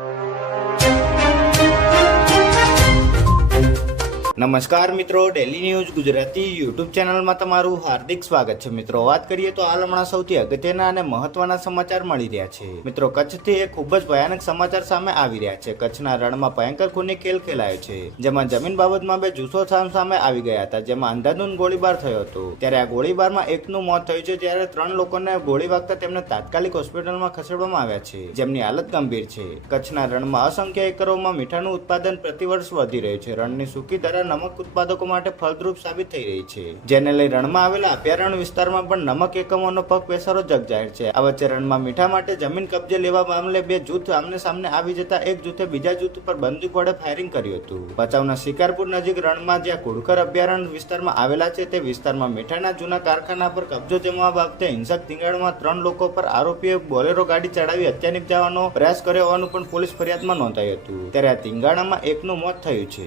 you. નમસ્કાર મિત્રો daily news Gujarati YouTube ચેનલમાં તમારું હાર્દિક સ્વાગત છે. મિત્રો, વાત કરીએ તો હાલ હમણાં સૌથી અગત્યના અને મહત્વના સમાચાર મળી રહ્યા છે. મિત્રો, કચ્છથી એક ખૂબ જ ભયાનક સમાચાર સામે આવી રહ્યા છે. કચ્છના રણમાં ભયંકર ખૂની ખેલ ખેલાયો છે. જેમાં જમીન બાબતમાં બે જુસો સામ સામે આવી ગયા હતા, જેમાં અંધાધૂન ગોળીબાર થયો હતો. ત્યારે આ ગોળીબારમાં એકનું મોત થયું છે, જ્યારે ત્રણ લોકોને ગોળી વાગતા તેમને તાત્કાલિક હોસ્પિટલમાં ખસેડવામાં આવ્યા છે. જેમની હાલત ગંભીર છે. કચ્છના રણમાં અસંખ્ય એકરોમાં મીઠાનું ઉત્પાદન પ્રતિવર્ષ વધી રહ્યું છે. રણની સૂકી ધરા નમક ઉત્પાદકો માટે ફળદ્રુપ સાબિત થઈ રહી છે. જેને લઈ રણમાં આવેલા અભયારણ્ય વિસ્તારમાં પણ નમક એકમોનો પગ પેસારો જગજાહેર છે. આ વચ્ચે રણમાં મીઠા માટે જમીન કબજે લેવા મામલે બે જૂથ આમને સામને આવી જતા એક જૂથે બીજા જૂથ પર બંદૂક વડે ફાયરિંગ કર્યું હતું. ભચાઉના શિકારપુર નજીક રણમાં જ્યાં કુડકર અભયારણ્ય વિસ્તારમાં આવેલા છે તે વિસ્તારમાં મીઠાના જૂના કારખાના પર કબજો જમાવા બાબતે હિંસક ધીંગાણમાં ત્રણ લોકો પર આરોપીએ બોલેરો ગાડી ચડાવી હત્યા નિપજાવવાનો પ્રયાસ કર્યો હોવાનું પણ પોલીસ ફરિયાદમાં નોંધાયું હતું. ત્યારે આ ધીંગાણામાં એકનું મોત થયું છે.